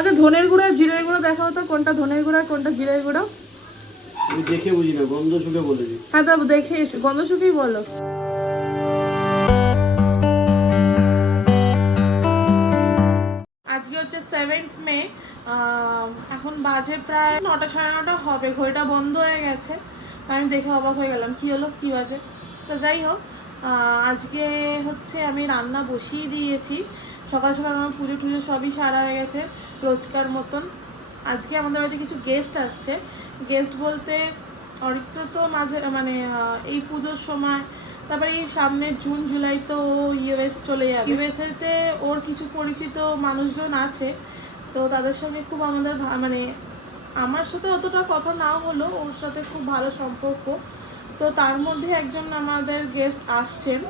আচ্ছা ধনের গুঁড়ো জিরের গুঁড়ো দেখাও তো, কোনটা ধনের গুঁড়ো কোনটা জিরের গুঁড়ো? আমি দেখে বুঝি না, গন্ধ শুকে বলেছি। হ্যাঁ তা দেখে গন্ধ শুকেই বলো। আজকে হচ্ছে 7th মে, এখন বাজে প্রায় 9টা 9:30 হবে, ঘড়িটা বন্ধ হয়ে গেছে। আমি দেখে অবাক হয়ে গেলাম কি হলো কি বাজে। তো যাই হোক, আজকে হচ্ছে আমি রান্না বসিয়ে দিয়েছি। সকাল সকাল আমার পুজো টুজো সবই সারা হয়ে গেছে রোজকার মতন। আজকে আমাদের বাড়িতে কিছু গেস্ট আসছে। গেস্ট বলতে অরিত্র তো মাঝে মানে এই পুজোর সময়, তারপরে এই সামনে জুন জুলাই তো ইউএস চলে যাবে। ইউএসএতে ওর কিছু পরিচিত মানুষজন আছে, তো তাদের সঙ্গে খুব আমাদের মানে আমার সাথে অতটা কথা না হলো, ওর সাথে খুব ভালো সম্পর্ক। তো তার মধ্যে একজন আমাদের গেস্ট আসছেন,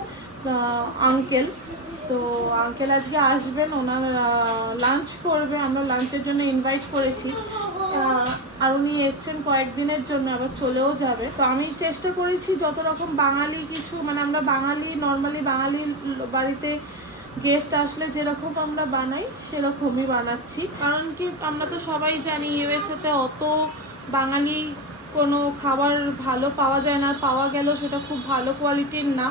আঙ্কেল। তো আঙ্কেল আজকে আসবেন, ওনার লাঞ্চ করবে, আমরা লাঞ্চের জন্য ইনভাইট করেছি। আর উনি এসছেন কয়েকদিনের জন্য, আবার চলেও যাবে। তো আমি চেষ্টা করেছি যত রকম বাঙালি কিছু, মানে আমরা বাঙালি নর্মালি বাঙালি বাড়িতে গেস্ট আসলে যেরকম আমরা বানাই সেরকমই বানাচ্ছি। কারণ কি আমরা তো সবাই জানি ইউএসএতে অত বাঙালি কোনো খাবার ভালো পাওয়া যায় না, আর পাওয়া গেলেও সেটা খুব ভালো কোয়ালিটির না।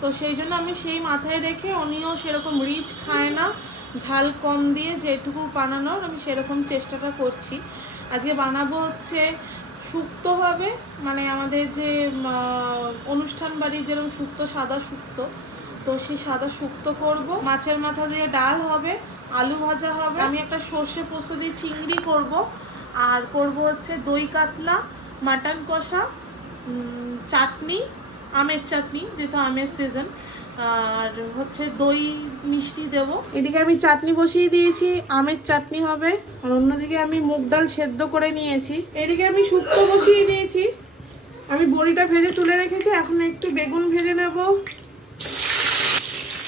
তো সেই জন্য আমি সেই মাথায় রেখে, উনিও সেরকম রিচ খায় না, ঝাল কম দিয়ে যেটুকু বানানোর আমি সেরকম চেষ্টাটা করছি। আজকে বানাবো হচ্ছে শুক্তো হবে, মানে আমাদের যে অনুষ্ঠান বাড়ির যেরকম শুক্তো, সাদা শুক্তো, তো সেই সাদা শুক্তো করব। মাছের মাথা দিয়ে ডাল হবে, আলু ভাজা হবে, আমি একটা সর্ষে পোস্ত দিয়ে চিংড়ি করব, আর করব হচ্ছে দই কাতলা, মাটন কষা, চাটনি, আমের চাটনি যেহেতু আমের সিজন, আর হচ্ছে দই মিষ্টি দেব। এদিকে আমি চাটনি বসিয়ে দিয়েছি, আমের চাটনি হবে, আর অন্যদিকে আমি মুগ ডাল সেদ্ধ করে নিয়েছি। এদিকে আমি শুক্তো বসিয়ে দিয়েছি, আমি বড়িটা ভেজে তুলে রেখেছি, এখন একটু বেগুন ভেজে নেব।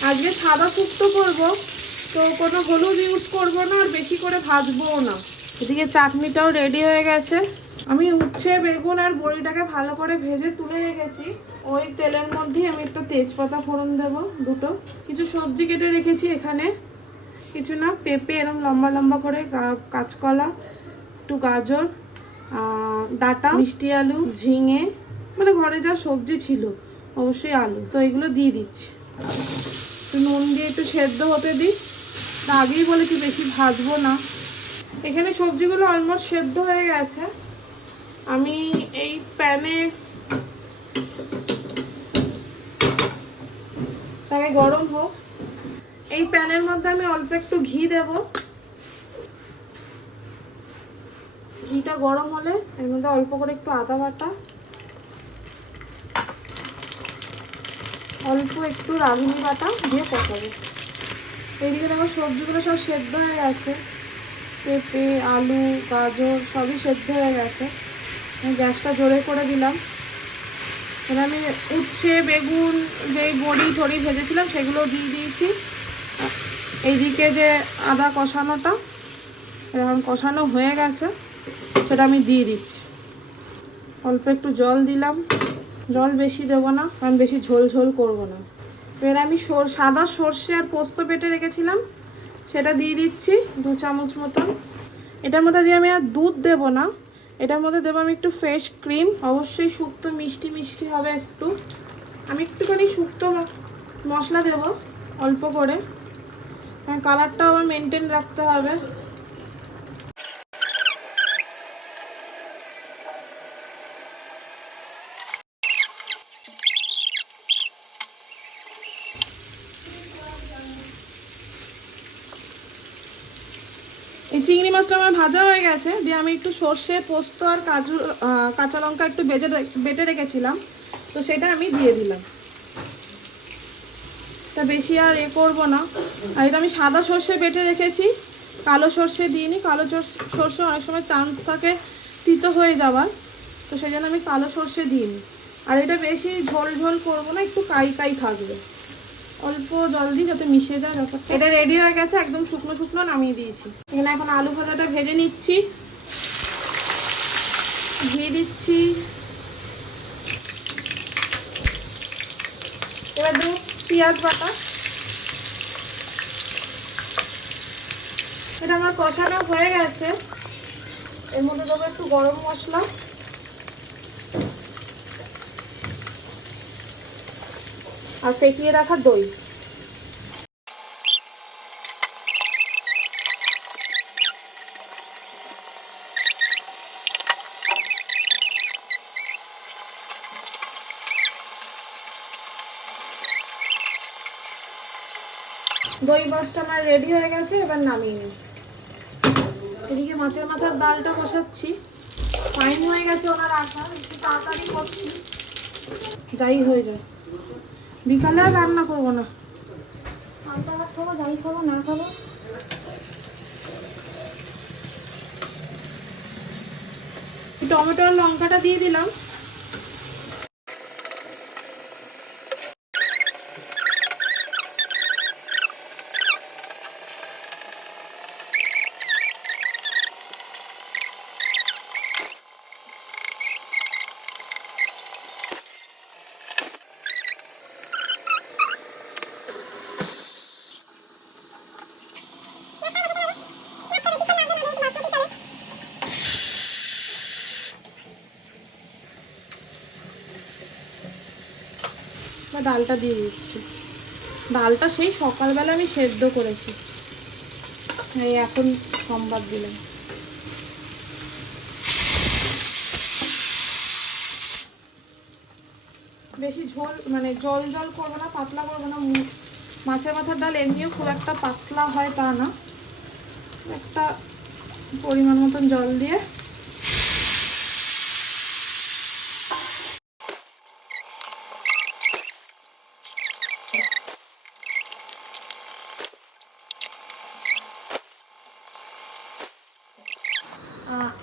আজকে সাদা শুক্তো করব, তো কোনো হলুদ ইউজ করব না, আর বেশি করে ভাজবও না। এদিকে চাটনিটাও রেডি হয়ে গেছে। আমি উচ্ছে বেগুন আর বড়িটাকে ভালো করে ভেজে তুলে রেখেছি। ওই তেলের মধ্যেই আমি একটা তেজপাতা ফোড়ন দেব, দুটো। কিছু সবজি কেটে রেখেছি এখানে, কিছু না, পেঁপে এরকম লম্বা লম্বা করে, কাঁচকলা, একটু গাজর, ডাঁটা, মিষ্টি আলু, ঝিঙে, মানে ঘরে যা সবজি ছিল, অবশ্যই আলু। তো এগুলো দিয়ে দিচ্ছি, একটু নুন দিয়ে একটু সেদ্ধ হতে দিই। আগেই বলেছি বেশি ভাজবো না। এখানে সবজিগুলো অলমোস্ট সেদ্ধ হয়ে গেছে। আমি এই প্যানে, তাকে গরম হোক, এই প্যানের মধ্যে আমি অল্প একটু ঘি দেব। ঘিটা গরম হলে এর মধ্যে অল্প করে একটু আদা বাটা, অল্প একটু রাঁধুনি বাটা দিয়ে কষাবো। এইদিকে দেখো সবজিগুলো সব সেদ্ধ হয়ে গেছে, পেঁপে, আলু, গাজর সবই সেদ্ধ হয়ে গেছে। আমি গ্যাসটা জোরে করে দিলাম। এবার আমি উচ্ছে বেগুন যেই বড়ি টড়ি ভেজেছিলাম সেগুলো দিয়ে দিয়েছি। এইদিকে যে আদা কষানোটা এখন কষানো হয়ে গেছে, সেটা আমি দিয়ে দিচ্ছি। অল্প একটু জল দিলাম, জল বেশি দেবো না, কারণ বেশি ঝোল ঝোল করবো না। এবার আমি সাদা সর্ষে আর পোস্ত বেটে রেখেছিলাম, সেটা দিয়ে দিচ্ছি 2 চামচ মতন। এটার মধ্যে যে আমি আর দুধ দেবো না, এটার মধ্যে দেবো আমি একটু ফ্রেশ ক্রিম। অবশ্যই শুক্তো মিষ্টি মিষ্টি হবে একটু। আমি একটুখানি শুক্তো মশলা দেব অল্প করে, কালারটাও আমার মেনটেন রাখতে হবে। এই চিংড়ি মাছটা আমার ভাজা হয়ে গেছে, দিয়ে আমি একটু সর্ষে পোস্ত আর কাঁচা লঙ্কা একটু বেটে রেখেছিলাম, তো সেটা আমি দিয়ে দিলাম। তা বেশি আর করবো না। আর এটা আমি সাদা সর্ষে বেটে রেখেছি, কালো সর্ষে দিইনি। কালো সর্ষে অনেক সময় চান্স থাকে তিতো হয়ে যাওয়ার, তো সেই জন্য আমি কালো সর্ষে দিইনি। আর এটা বেশি ঝোল ঝোল করবো না, একটু কাই কাই থাকবে, অল্প জল দিই যাতে মিশে যায় ব্যাপারটা। এটা রেডি হয়ে গেছে, একদম শুকনো শুকনো নামিয়ে দিয়েছি। এখানে এখন আলু ভাজাটা ভেজে নিচ্ছি, ঘি দিচ্ছি। এবার দেবো পেঁয়াজ বাটা, এটা আমার কষানো হয়ে গেছে। এর মধ্যে দেবো একটু গরম মশলা, আর ফেটিয়ে রাখা দই। দই মাছটা আমার রেডি হয়ে গেছে, এবার নামিয়ে নিই। এদিকে মাছের মাথার ডালটা বসাচ্ছি। টাইম হয়ে গেছে ওনার রাখা, একটু তাড়াতাড়ি করছি, যাই হয়ে যায়। বিকালে আর রান্না করবো না, আলতা ভাত খাবো, যাই খাবো না খাবো। টমেটো আর লঙ্কাটা দিয়ে দিলাম। ডালটা দিয়ে দিচ্ছি। ডালটা সেই সকালবেলা আমি সেদ্ধ করেছি, এই এখন সম্বাদ দিলাম। বেশি ঝোল মানে জল জল করবো না, পাতলা করবো না। মাছের মাথার ডাল এমনিও খুব একটা পাতলা হয় তা না, একটা পরিমাণ মতন জল দিয়ে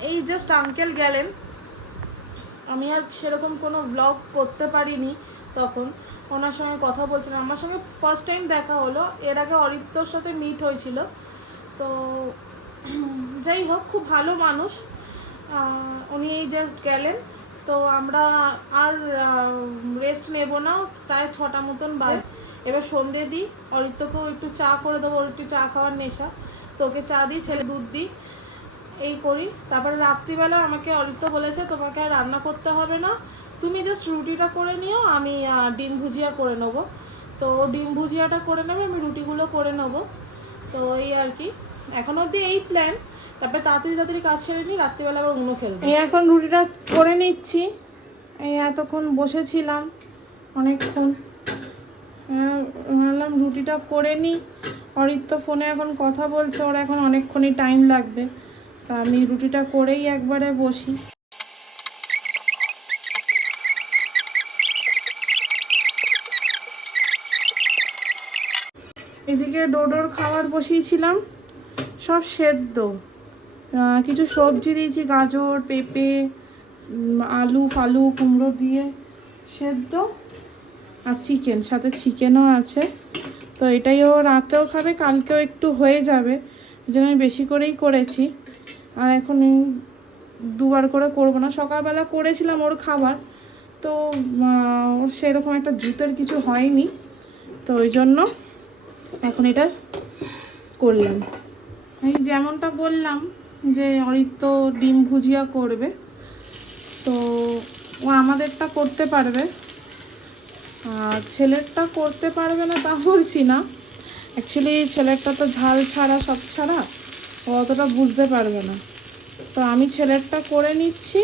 এই জাস্ট আঙ্কেল গেলেন। আমি আর সেরকম কোনো ব্লগ করতে পারিনি তখন। ওনার সঙ্গে কথা বলছিলাম, আমার সঙ্গে ফার্স্ট টাইম দেখা হলো। এর আগে অরিত্রর সাথে মিট হয়েছিল। তো যাই হোক, খুব ভালো মানুষ। উনি এই জাস্ট গেলেন। তো আমরা আর রেস্ট নেব না, প্রায় 6টা মতন বাজে। এবার সন্ধে দিই, অরিত্রকেও একটু চা করে দেবো, ওর একটু চা খাওয়ার নেশা। তো ওকে চা দিই, ছেলে দুধ দিই, এই করি। তারপরে রাত্রিবেলা আমাকে অরিত্র বলেছে তোমাকে আর রান্না করতে হবে না, তুমি জাস্ট রুটিটা করে নিও, আমি ডিম ভুজিয়া করে নেবো। তো ডিম ভুজিয়াটা করে নেবে, আমি রুটিগুলো করে নেবো। তো এই আর কি, এখন অবধি এই প্ল্যান। তারপরে তাড়াতাড়ি কাজ সেরে নিই, রাত্রিবেলা আবার উনো খেলবো। এই এখন রুটিটা করে নিচ্ছি। এই এতক্ষণ বসেছিলাম অনেকক্ষণ, ভাবলাম রুটিটা করে নিই। অরিত্র ফোনে এখন কথা বলছে, ওর এখন অনেকক্ষণই টাইম লাগবে। তা আমি রুটিটা করেই একবারে বসি। এদিকে ডোডোর খাবার বসিয়েছিলাম, সব সেদ্ধ। কিছু সবজি দিয়েছি, গাজর, পেঁপে, আলু ফালু, কুমড়ো দিয়ে সেদ্ধ, আর চিকেন, সাথে চিকেনও আছে। তো এটাই ও রাতেও খাবে, কালকেও একটু হয়ে যাবে, এই জন্য আমি বেশি করেই করেছি। আর এখন দুবার করে করবো না, সকালবেলা করেছিলাম ওর খাবার, তো ওর সেরকম একটা জুতের কিছু হয়নি, তো ওই জন্য এখন এটা করলাম। এই যেমনটা বললাম যে অরিত্র ডিম ভুজিয়া করবে, তো ও আমাদেরটা করতে পারবে, আর ছেলেরটা করতে পারবে না তা বলছি না। অ্যাকচুয়ালি ছেলেরটা তো ঝাল ছাড়া, সব ছাড়া, ও অতটা বুঝতে পারবে না। তো আমি ছেলেরটা করে নিচ্ছি,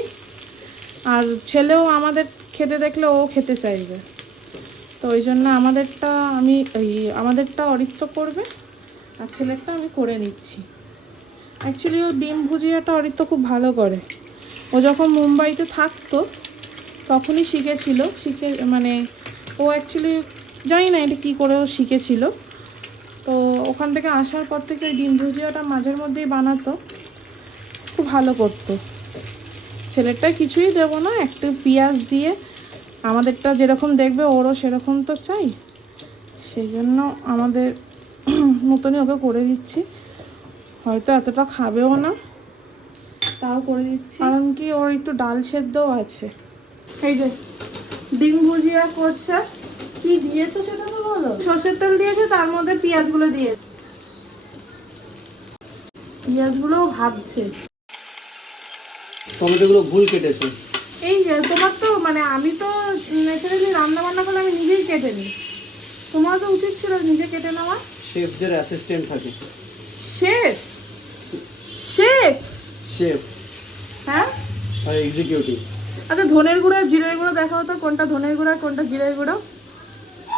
আর ছেলেও আমাদের খেতে দেখলে ও খেতে চাইবে। তো ওই জন্য আমাদেরটা অরিত্র করবে, আর ছেলেরটা আমি করে নিচ্ছি। অ্যাকচুয়ালি ও ডিম ভুজিয়াটা অরিত্র খুব ভালো করে। ও যখন মুম্বাইতে থাকতো তখনই শিখেছিল, মানে ও অ্যাকচুয়ালি জানি না এটা কী করে ও শিখেছিল। তো ওখান থেকে আসার পর থেকে ওই ডিম ভুজিয়াটা মাঝের মধ্যেই বানাতো, খুব ভালো করতো। ছেলেরটা কিছুই দেবো না, একটু পেঁয়াজ দিয়ে, আমাদেরটা যেরকম দেখবে ওরও সেরকম তো চাই, সেই জন্য আমাদের মতনই ওকে করে দিচ্ছি। হয়তো এতটা খাবেও না, তাও করে দিচ্ছি, কারণ কি ওর একটু ডাল সেদ্ধও আছে। এই যে ডিম ভুজিয়া করছে, কি দিয়েছে সেটা তো বলো। সর্ষের তেল দিয়েছে, তার মধ্যে পেঁয়াজগুলো দিয়েছে। পেঁয়াজগুলো ভাজছে। টমেটোগুলো ভুল কেটেছে। এই যে তোমার তো মানে আমি তো ন্যাচারালি রান্না বান্না করলে আমি নিজেই কেটে নিই, তোমার তো উচিত ছিল নিজে কেটে নেওয়া। শেফদের অ্যাসিস্ট্যান্ট থাকে। শেফ? শেফ? শেফ হ্যাঁ, আর এক্সিকিউটিভ। আচ্ছা ধনের গুঁড়ো জিরের গুঁড়ো দেখাও তো, কোনটা ধনের গুঁড়ো আর কোনটা জিরের গুঁড়ো?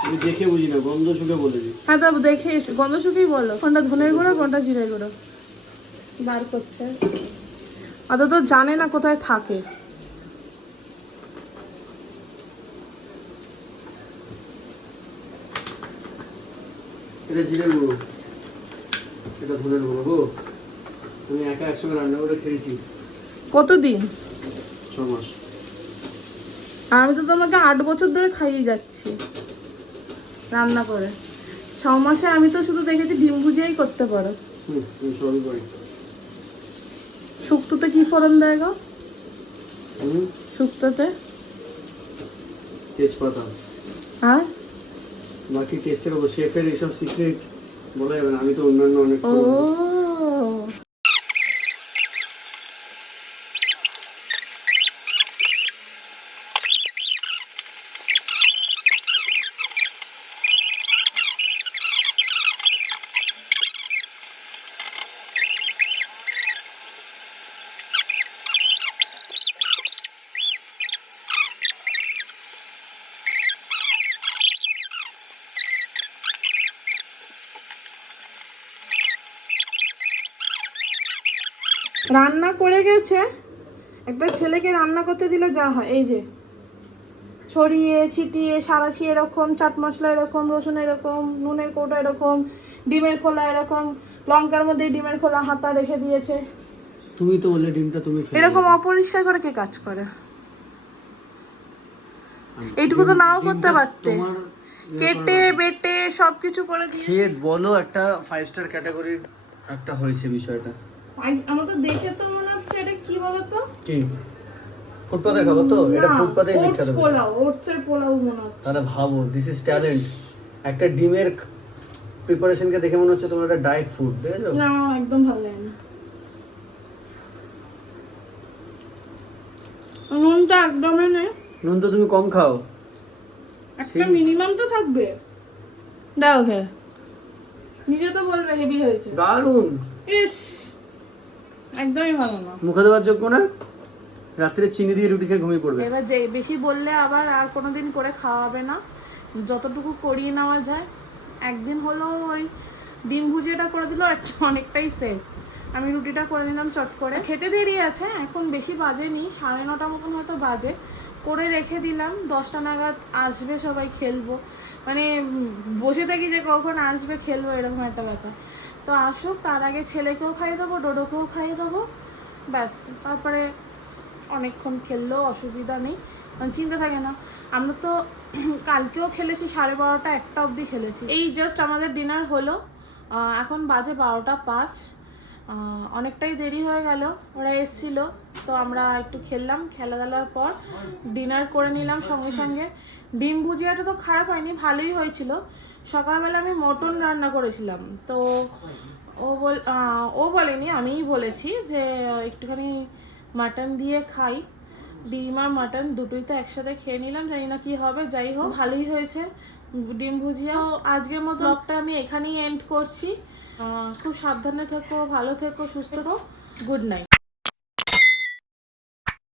আমি দেখে বুঝি না, গন্ধ শুকে বলেছি। হ্যাঁ তা দেখে গন্ধ শুকেই বলো কোনটা ধনের গুঁড়ো কোনটা জিরের গুঁড়ো। বার করছে, অত তো জানে না কোথায় থাকে। এটা জিরের গুঁড়ো, এটা ধনের গুঁড়ো গো। আমি একা একসঙ্গে রান্না করে খেয়েছি কতদিন? 6 মাস। আমি তো তোমাকে 8 বছর ধরে খাইয়ে যাচ্ছি রান্না করে। 6 মাসে আমি তো শুধু দেখেছি ডিম ভুজিয়াই করতে পারো। আমি সবই করি। শুক্তোতে কি ফোড়ন দেয় গো? শুক্তোতে তেজপাতা। হ্যাঁ, বাকি টেস্টের উপর শেফের এইসব সিক্রেট বলা যাবে না। আমি তো অন্যান্য অনেক ও রান্না করে গেছে। একটা ছেলেকে রান্না করতে দিলে যা হয়, এই যে ছড়িয়ে ছিটিয়ে সারাশি এরকম, চাট মশলা এরকম, রসুন এরকম, নুনের কৌটা এরকম, ডিমের খোলা এরকম, লঙ্কার মধ্যে ডিমের খোলা হাতা রেখে দিয়েছে। তুমি তো বললে ডিমটা তুমি ফেলে এরকম দিলে। অপরিষ্কার করে কে কাজ করে? এইটুকু তো নাও করতে ডিমটা পারতে। তোমার কেটে বেটে সবকিছু করে দিয়ে খেয়ে বলো একটা 5 স্টার ক্যাটাগরির একটা হয়েছে বিষয়টা। আমার তো দেখে তো মনে হচ্ছে এটা কি বলতো, কি ফুটপাতে খাবো তো? এটা ফুটপাতেই বিখ্যাত। ওটস পোলাও, ওটসের পোলাও মনে হচ্ছে। তাহলে ভাবো, দিস ইজ ট্যালেন্ট। একটা ডিমের প্রিপারেশনকে দেখে মনে হচ্ছে তোমার একটা ডায়েট ফুড, দেখেছো? না একদম ভালো লাগে না। নুনটা একদমই নেই। নুন তো তুমি কম খাও। একটা মিনিমাম তো থাকবে। দাও খেয়ে, নিজে তো বলবে হেভি হয়েছে। দারুন। ইস একদমই ভালো না। মুখে দেওয়ার যোগ্য না। রাত্রে চিনি দিয়ে রুটি খেয়ে ঘুমিয়ে পড়বে। এবার যে বেশি বললে আবার আর কোনোদিন করে খাওয়াবে না। যতটুকু করিয়ে নেওয়া যায়। একদিন হলো ওই ডিম ভুজিয়াটা করে দিল, অনেকটাই সেফ। আমি রুটিটা করে নিলাম চট করে। খেতে দেরি আছে, এখন বেশি বাজেনি, 9:30 মতন হয়তো বাজে। করে রেখে দিলাম, 10টা নাগাদ আসবে সবাই, খেলবো। মানে বসে থাকি যে কখন আসবে খেলবো, এরকম একটা ব্যাপার। তো আসুক, তার আগে ছেলেকেও খাইয়ে দেবো, ডোডোকেও খাইয়ে দেবো, ব্যাস। তারপরে অনেকক্ষণ খেললেও অসুবিধা নেই, কারণ চিন্তা থাকে না। আমরা তো কালকেও খেলেছি 12:30 1টা অবধি খেলেছি। এই জাস্ট আমাদের ডিনার হলো, এখন বাজে 12টা 5। অনেকটাই দেরি হয়ে গেল, ওরা এসছিল তো আমরা একটু খেললাম। খেলাধুলার পর ডিনার করে নিলাম সঙ্গে সঙ্গে। ডিম ভুজিয়াটা তো খারাপ হয়নি, ভালোই হয়েছিল। সকালবেলা আমি মটন রান্না করেছিলাম, তো ও বলেনি, আমিই বলেছি যে একটুখানি মাটন দিয়ে খাই। ডিম আর মাটন দুটোই তো একসাথে খেয়ে নিলাম, জানি না কি হবে, যাই হোক ভালোই হয়েছে ডিম ভুজিয়া। আজকের মতো ব্লগটা আমি এখানেই এন্ড করছি। খুব সাবধানে থেকো, ভালো থেকো, সুস্থ থেকো। Good night.